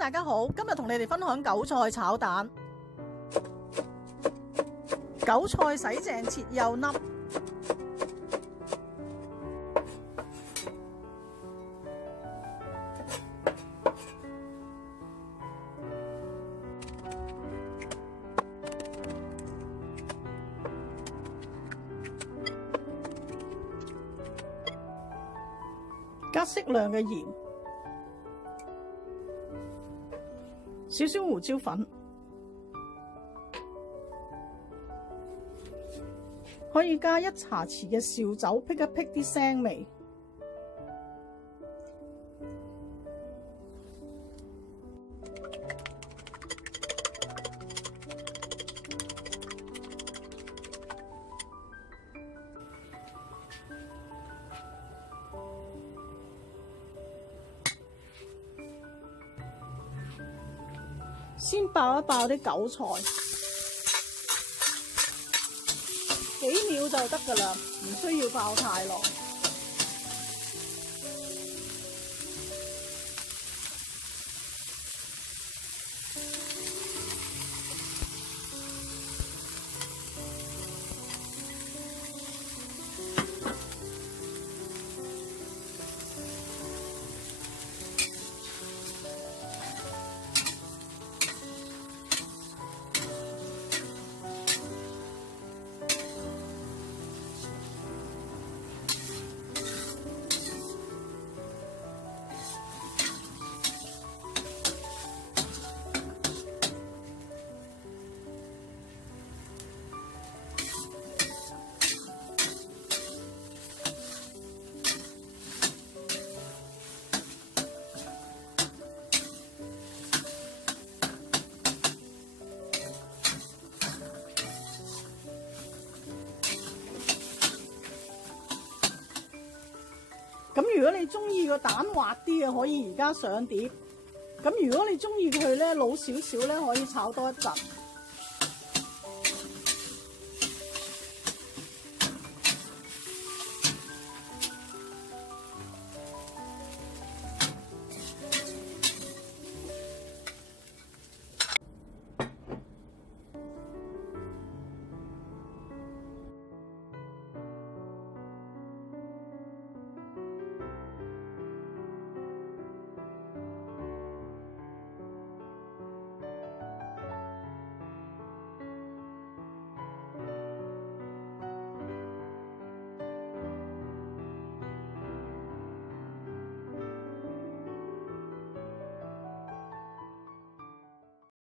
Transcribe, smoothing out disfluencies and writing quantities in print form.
大家好，今日同你哋分享韭菜炒蛋。韭菜洗淨切幼粒，加適量嘅鹽，少少胡椒粉，可以加1茶匙嘅紹酒，辟一辟啲腥味。先爆一爆啲韭菜，幾秒就得㗎喇，唔需要爆太耐。咁如果你中意個蛋滑啲嘅，可以而家上碟。咁如果你中意佢咧老少少咧，可以炒多一陣。